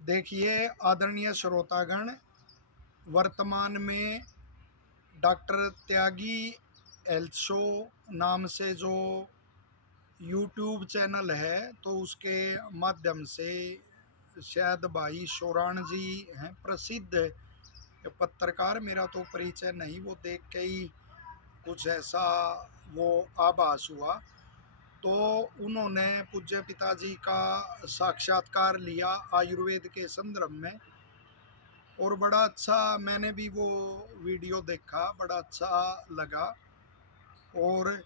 देखिए आदरणीय श्रोतागण, वर्तमान में डॉक्टर त्यागी हेल्थ शो नाम से जो यूट्यूब चैनल है, तो उसके माध्यम से शायद भाई शोराण जी हैं प्रसिद्ध पत्रकार। मेरा तो परिचय नहीं, वो देख के ही कुछ ऐसा वो आभास हुआ। तो उन्होंने पूज्य पिताजी का साक्षात्कार लिया आयुर्वेद के संदर्भ में, और बड़ा अच्छा, मैंने भी वो वीडियो देखा, बड़ा अच्छा लगा। और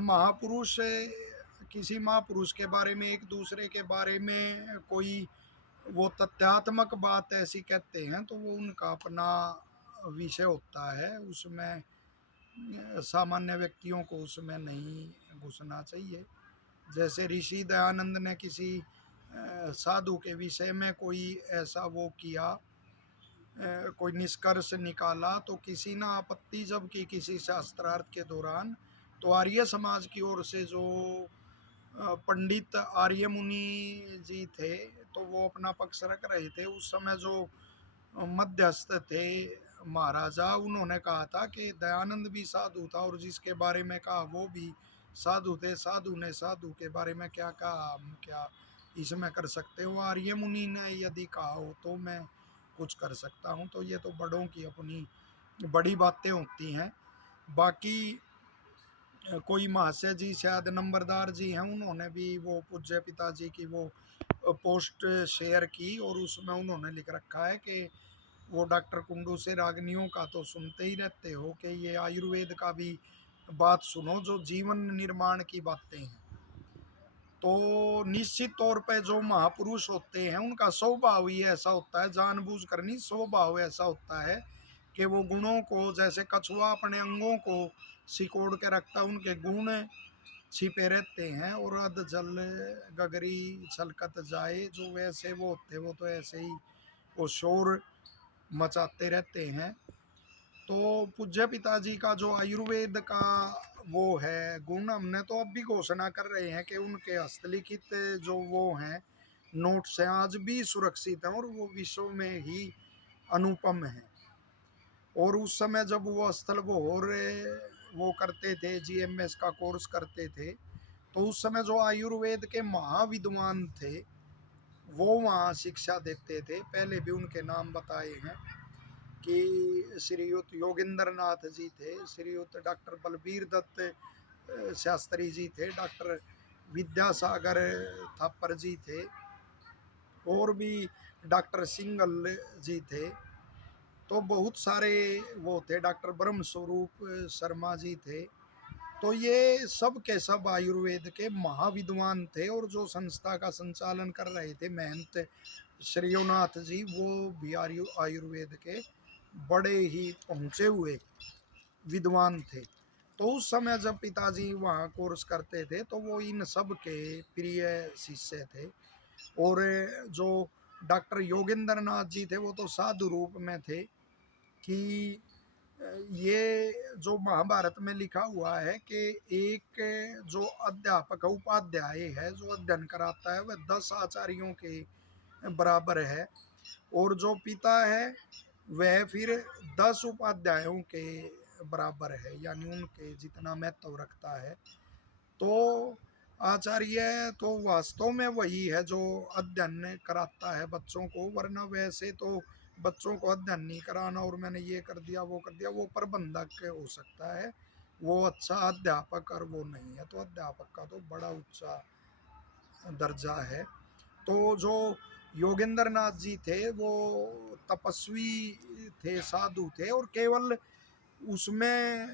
महापुरुष, किसी महापुरुष के बारे में, एक दूसरे के बारे में कोई वो तथ्यात्मक बात ऐसी कहते हैं तो वो उनका अपना विषय होता है, उसमें सामान्य व्यक्तियों को उसमें नहीं घुसना चाहिए। जैसे ऋषि दयानंद ने किसी साधु के विषय में कोई ऐसा वो किया, कोई निष्कर्ष निकाला, तो किसी ना आपत्ति जब की किसी शास्त्रार्थ के दौरान, तो आर्य समाज की ओर से जो पंडित आर्य मुनि जी थे, तो वो अपना पक्ष रख रहे थे। उस समय जो मध्यस्थ थे महाराजा, उन्होंने कहा था कि दयानंद भी साधु था और जिसके बारे में कहा वो भी साधु थे। साधु ने साधु के बारे में क्या कहा, हम क्या इसमें कर सकते हो? आर्य मुनि ने यदि कहा हो तो मैं कुछ कर सकता हूँ। तो ये तो बड़ों की अपनी बड़ी बातें होती हैं। बाकी कोई महाशय जी, शायद नंबरदार जी हैं, उन्होंने भी वो पूज्य पिताजी की वो पोस्ट शेयर की, और उसमें उन्होंने लिख रखा है कि वो डॉक्टर कुंडू से रागनियों का तो सुनते ही रहते हो, कि ये आयुर्वेद का भी बात सुनो जो जीवन निर्माण की बातें हैं। तो निश्चित तौर पे जो महापुरुष होते हैं उनका स्वभाव ही ऐसा होता है, जानबूझकर नहीं, स्वभाव ऐसा होता है कि वो गुणों को, जैसे कछुआ अपने अंगों को सिकोड़ के रखता, उनके गुण छिपे रहते हैं। और अध जल गगरी छलकत जाए, जो वैसे वो होते, वो तो ऐसे ही वो शोर मचाते रहते हैं। तो पूज्य पिताजी का जो आयुर्वेद का वो है गुण, हमने तो अब भी घोषणा कर रहे हैं कि उनके हस्तलिखित जो वो हैं नोट्स हैं, आज भी सुरक्षित हैं और वो विश्व में ही अनुपम है। और उस समय जब वो स्थल वो करते थे, जीएमएस का कोर्स करते थे, तो उस समय जो आयुर्वेद के महाविद्वान थे वो वहाँ शिक्षा देते थे। पहले भी उनके नाम बताए हैं कि श्रीयुत योगेंद्र नाथ जी थे, श्रीयुत डॉक्टर बलबीर दत्त शास्त्री जी थे, डॉक्टर विद्यासागर थापर जी थे, और भी डॉक्टर सिंगल जी थे। तो बहुत सारे वो थे, डॉक्टर ब्रह्म स्वरूप शर्मा जी थे। तो ये सब के सब आयुर्वेद के महाविद्वान थे, और जो संस्था का संचालन कर रहे थे महंत श्रीनाथ जी, वो भी आयुर्वेद के बड़े ही पहुँचे हुए विद्वान थे। तो उस समय जब पिताजी वहाँ कोर्स करते थे तो वो इन सब के प्रिय शिष्य थे। और जो डॉक्टर योगेंद्र नाथ जी थे वो तो साधु रूप में थे कि ये जो महाभारत में लिखा हुआ है कि एक जो अध्यापक उपाध्याय है जो अध्ययन कराता है वह 10 आचार्यों के बराबर है, और जो पिता है वह फिर 10 उपाध्यायों के बराबर है, यानी उनके जितना महत्व रखता है। तो आचार्य तो वास्तव में वही है जो अध्ययन कराता है बच्चों को, वरना वैसे तो बच्चों को अध्ययन नहीं कराना और मैंने ये कर दिया वो कर दिया, वो प्रबंधक हो सकता है, वो अच्छा अध्यापक और वो नहीं है। तो अध्यापक का तो बड़ा ऊंचा दर्जा है। तो जो योगेंद्र नाथ जी थे वो तपस्वी थे, साधु थे, और केवल उसमें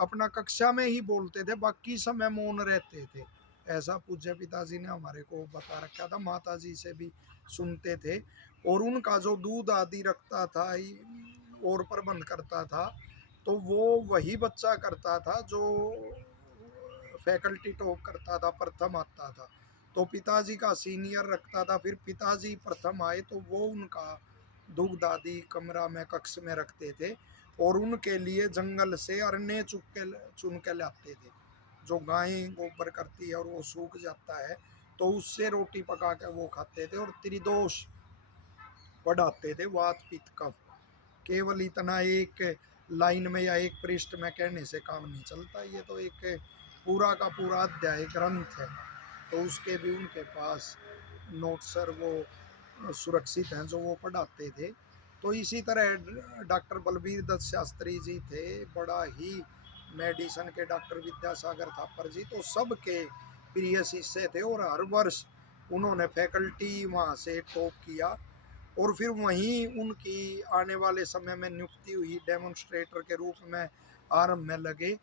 अपना कक्षा में ही बोलते थे, बाकी समय मौन रहते थे। ऐसा पूज्य पिताजी ने हमारे को बता रखा था। माता जी से भी सुनते थे, और उनका जो दूध आदि रखता था और प्रबंध करता था, तो वो वही बच्चा करता था जो फैकल्टी टॉप करता था, प्रथम आता था। तो पिताजी का सीनियर रखता था, फिर पिताजी प्रथम आए तो वो उनका दुग्ध आदि कमरा में कक्ष में रखते थे, और उनके लिए जंगल से अरने चुन के लाते थे, जो गायें गोबर करती है और वो सूख जाता है, तो उससे रोटी पका के वो खाते थे। और त्रिदोष पढ़ाते थे वात पित्त कफ। केवल इतना एक लाइन में या एक पृष्ठ में कहने से काम नहीं चलता, ये तो एक पूरा का पूरा अध्याय ग्रंथ है। तो उसके भी उनके पास नोट सर वो सुरक्षित हैं जो वो पढ़ाते थे। तो इसी तरह डॉक्टर बलबीर दत्त शास्त्री जी थे, बड़ा ही मेडिसन के डॉक्टर विद्यासागर थापर जी तो सबके प्रिय शिष्य थे, और हर वर्ष उन्होंने फैकल्टी वहाँ से टॉप किया। और फिर वहीं उनकी आने वाले समय में नियुक्ति हुई, डेमोन्स्ट्रेटर के रूप में आरंभ में लगे।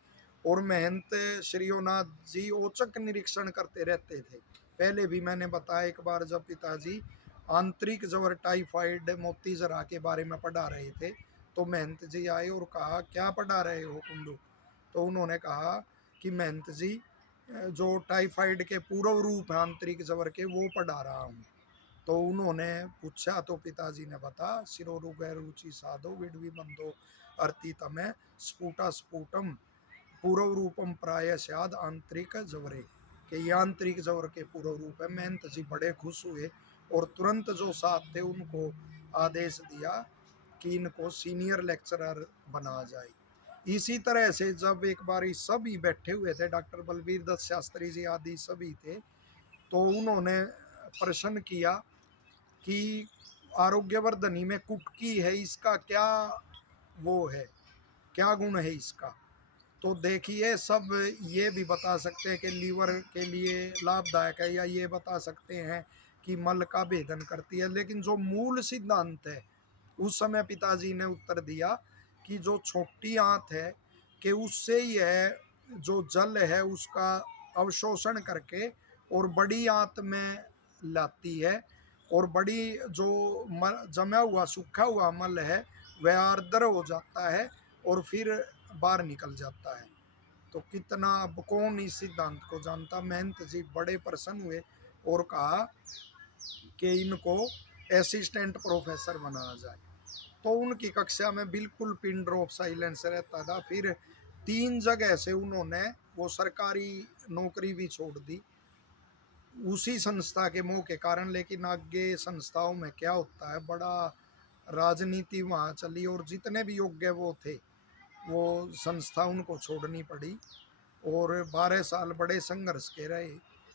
और महंत श्रीनाथ जी औचक निरीक्षण करते रहते थे। पहले भी मैंने बताया एक बार जब पिताजी आंतरिक ज्वर टाइफाइड मोतीजरा के बारे में पढ़ा रहे थे, तो महंत जी आए और कहा क्या पढ़ा रहे हो कुंडू। तो उन्होंने कहा कि महंत जी जो टाइफाइड के पूर्व रूप हैं आंतरिक ज्वर के वो पढ़ा रहा हूँ। तो उन्होंने पूछा तो पिताजी ने बता सिरोरु गैरुचि साधो विडवी बंदो अर्ति तमें स्फुटा स्फुटम पूर्व रूपम प्राय शाद आंतरिक जवरे, के ये आंतरिक जवर के पूर्व रूप है। महंत जी बड़े खुश हुए और तुरंत जो साथ थे उनको आदेश दिया कि इनको सीनियर लेक्चरर बना जाए। इसी तरह से जब एक बार सभी बैठे हुए थे, डॉक्टर बलबीर दत्त शास्त्री जी आदि सभी थे, तो उन्होंने प्रश्न किया कि आरोग्यवर्धनी में कुटकी है, इसका क्या वो है, क्या गुण है इसका। तो देखिए सब ये भी बता सकते हैं कि लीवर के लिए लाभदायक है, या ये बता सकते हैं कि मल का भेदन करती है, लेकिन जो मूल सिद्धांत है उस समय पिताजी ने उत्तर दिया कि जो छोटी आंत है कि उससे ही है जो जल है उसका अवशोषण करके और बड़ी आंत में लाती है, और बड़ी जो जमा हुआ सूखा हुआ मल है वह आर्द्र हो जाता है और फिर बाहर निकल जाता है। तो कितना, अब कौन इस सिद्धांत को जानता। महंत जी बड़े प्रसन्न हुए और कहा कि इनको असिस्टेंट प्रोफेसर बनाया जाए। तो उनकी कक्षा में बिल्कुल पिन ड्रॉप साइलेंस रहता था। फिर 3 जगह से उन्होंने वो सरकारी नौकरी भी छोड़ दी उसी संस्था के मोह के कारण। लेकिन आगे संस्थाओं में क्या होता है, बड़ा राजनीति वहाँ चली और जितने भी योग्य वो थे वो संस्था उनको छोड़नी पड़ी, और 12 साल बड़े संघर्ष के रहे।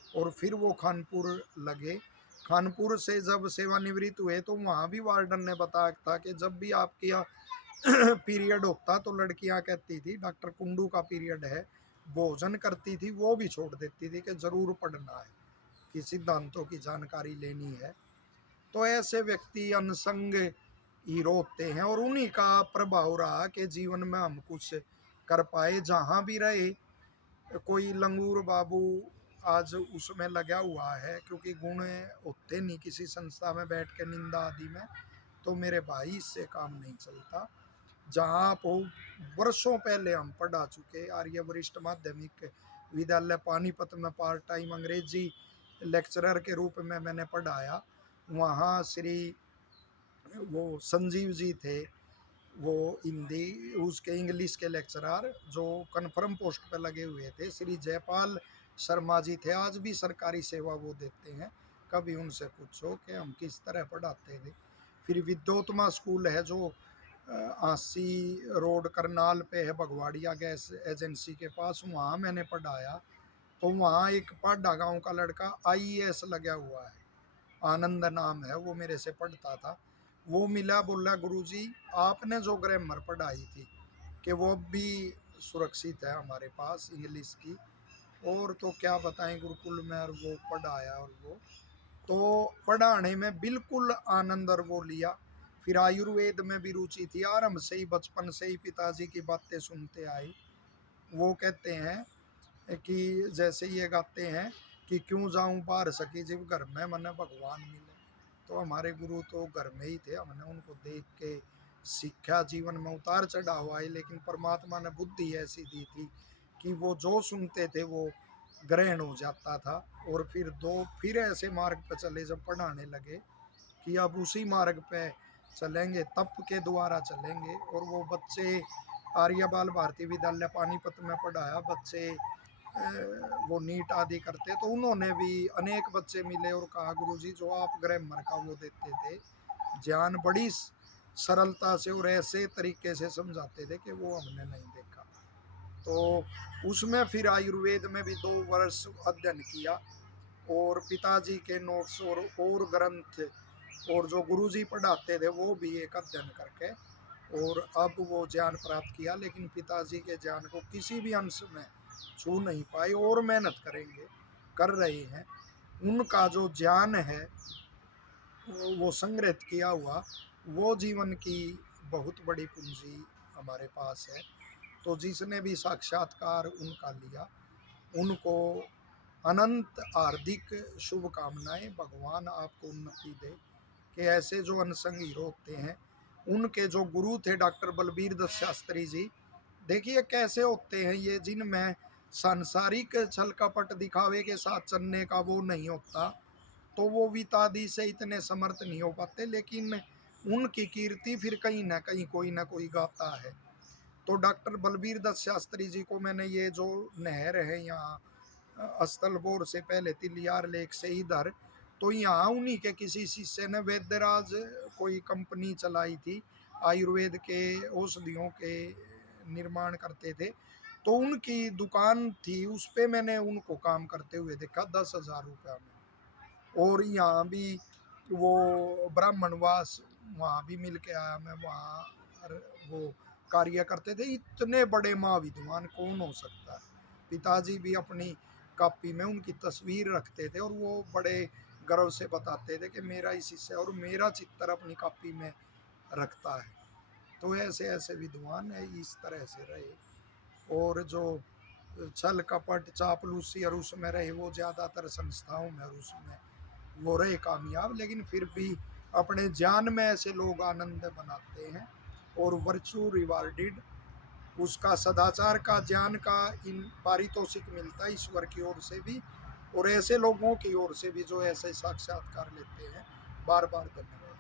और फिर वो खानपुर लगे। खानपुर से जब सेवानिवृत्त हुए तो वहाँ भी वार्डन ने बताया था कि जब भी आपके यहाँ पीरियड होता तो लड़कियाँ कहती थी डॉक्टर कुंडू का पीरियड है, भोजन करती थी वो भी छोड़ देती थी कि ज़रूर पढ़ना है, कि सिद्धांतों की जानकारी लेनी है। तो ऐसे व्यक्ति अनसंग हीरो होते हैं, और उन्हीं का प्रभाव रहा कि जीवन में हम कुछ कर पाए जहाँ भी रहे। कोई लंगूर बाबू आज उसमें लगा हुआ है, क्योंकि गुण होते नहीं किसी संस्था में बैठ के निंदा आदि में, तो मेरे भाई इससे काम नहीं चलता। जहाँ आप वर्षों पहले हम पढ़ा चुके, आर्य वरिष्ठ माध्यमिक विद्यालय पानीपत में पार्ट टाइम अंग्रेजी लेक्चरर के रूप में मैंने पढ़ाया। वहाँ श्री वो संजीव जी थे, वो हिंदी उसके इंग्लिश के लेक्चरर जो कन्फर्म पोस्ट पे लगे हुए थे। श्री जयपाल शर्मा जी थे, आज भी सरकारी सेवा वो देते हैं, कभी उनसे पूछो कि हम किस तरह पढ़ाते थे। फिर विद्योत्मा स्कूल है जो आसी रोड करनाल पे है, भगवाड़िया गैस एजेंसी के पास, वहाँ मैंने पढ़ाया। तो वहाँ एक पाडा गांव का लड़का आईएएस लगा हुआ है, आनंद नाम है, वो मेरे से पढ़ता था। वो मिला, बोला गुरुजी आपने जो ग्रामर पढ़ाई थी कि वो अब भी सुरक्षित है हमारे पास इंग्लिश की। और तो क्या बताएं, गुरुकुल में और वो पढ़ाया, और वो तो पढ़ाने में बिल्कुल आनंद और वो लिया। फिर आयुर्वेद में भी रुचि थी, आरंभ से ही बचपन से ही पिताजी की बातें सुनते आई। वो कहते हैं कि जैसे ये गाते हैं कि क्यों जाऊं बाहर सकी जब घर में मने भगवान मिले। तो हमारे गुरु तो घर में ही थे, हमने उनको देख के सीखा। जीवन में उतार चढ़ाव आए, लेकिन परमात्मा ने बुद्धि ऐसी दी थी कि वो जो सुनते थे वो ग्रहण हो जाता था। और फिर ऐसे मार्ग पर चले जब पढ़ाने लगे कि अब उसी मार्ग पे चलेंगे, तप के द्वारा चलेंगे। और वो बच्चे आर्य बाल भारती विद्यालय पानीपत में पढ़ाया, बच्चे वो नीट आदि करते, तो उन्होंने भी अनेक बच्चे मिले और कहा गुरुजी जो आप ग्रामर का वो देते थे ज्ञान बड़ी सरलता से और ऐसे तरीके से समझाते थे कि वो हमने नहीं देखा। तो उसमें फिर आयुर्वेद में भी 2 वर्ष अध्ययन किया और पिताजी के नोट्स और ग्रंथ और जो गुरुजी पढ़ाते थे वो भी एक अध्ययन करके और अब वो ज्ञान प्राप्त किया। लेकिन पिताजी के ज्ञान को किसी भी अंश में छू नहीं पाए और मेहनत करेंगे, कर रहे हैं। उनका जो ज्ञान है वो संग्रहित किया हुआ, वो जीवन की बहुत बड़ी पूंजी हमारे पास है। तो जिसने भी साक्षात्कार उनका लिया उनको अनंत हार्दिक शुभकामनाएं। भगवान आपको उन्नति दे कि ऐसे जो अनसंग हीरो होते हैं, उनके जो गुरु थे डॉक्टर बलबीर दत्त शास्त्री जी, देखिए कैसे होते हैं ये, जिनमें सांसारिक छल कपट दिखावे के साथ चलने का वो नहीं होता, तो वो वितादी से इतने समर्थ नहीं हो पाते। लेकिन उनकी कीर्ति फिर कहीं ना कोई गाता है। तो डॉक्टर बलबीर दत्त शास्त्री जी को मैंने ये जो नहर है यहाँ अस्तलबोर से पहले तिलियार लेक से इधर, तो यहाँ उन्हीं के किसी शिष्य ने वैद्यराज कोई कंपनी चलाई थी, आयुर्वेद के औषधियों के निर्माण करते थे। तो उनकी दुकान थी, उस पे मैंने उनको काम करते हुए देखा 10,000 रुपया में। और यहाँ भी वो ब्राह्मणवास वहाँ भी मिल के आया मैं, वहाँ वो कार्य करते थे। इतने बड़े महाविद्वान कौन हो सकता है। पिताजी भी अपनी कॉपी में उनकी तस्वीर रखते थे और वो बड़े गर्व से बताते थे कि मेरा ही शिष्य है और मेरा चित्र अपनी कॉपी में रखता है। तो ऐसे ऐसे विद्वान है, इस तरह से रहे। और जो छल कपट चापलूसी और उसमें रहे वो ज़्यादातर संस्थाओं में और उसमें वो रहे कामयाब। लेकिन फिर भी अपने ज्ञान में ऐसे लोग आनंद बनाते हैं और वर्चू रिवार्डेड, उसका सदाचार का ज्ञान का इन पारितोषिक मिलता है ईश्वर की ओर से भी और ऐसे लोगों की ओर से भी जो ऐसे साक्षात्कार लेते हैं। बार बार धन्यवाद।